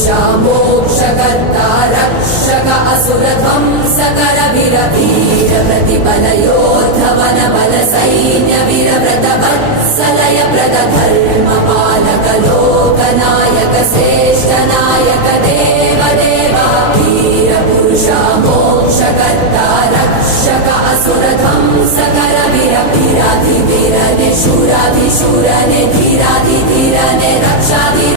पुरुषा मोक्षकर्ता रक्षक असुर ध्वंसकर वीर वीर प्रतिबल योद्धवन बल सैन्य वीर व्रत वत्सलय प्रद धर्म पालक लोकनायक श्रेष्ठ नायक देव देवा वीर पुरुषा मोक्षकर्ता रक्षक असुर ध्वंसकर वीर वीराधि वीरने शूराधि शूरने धीराधि धीरने रक्षाधि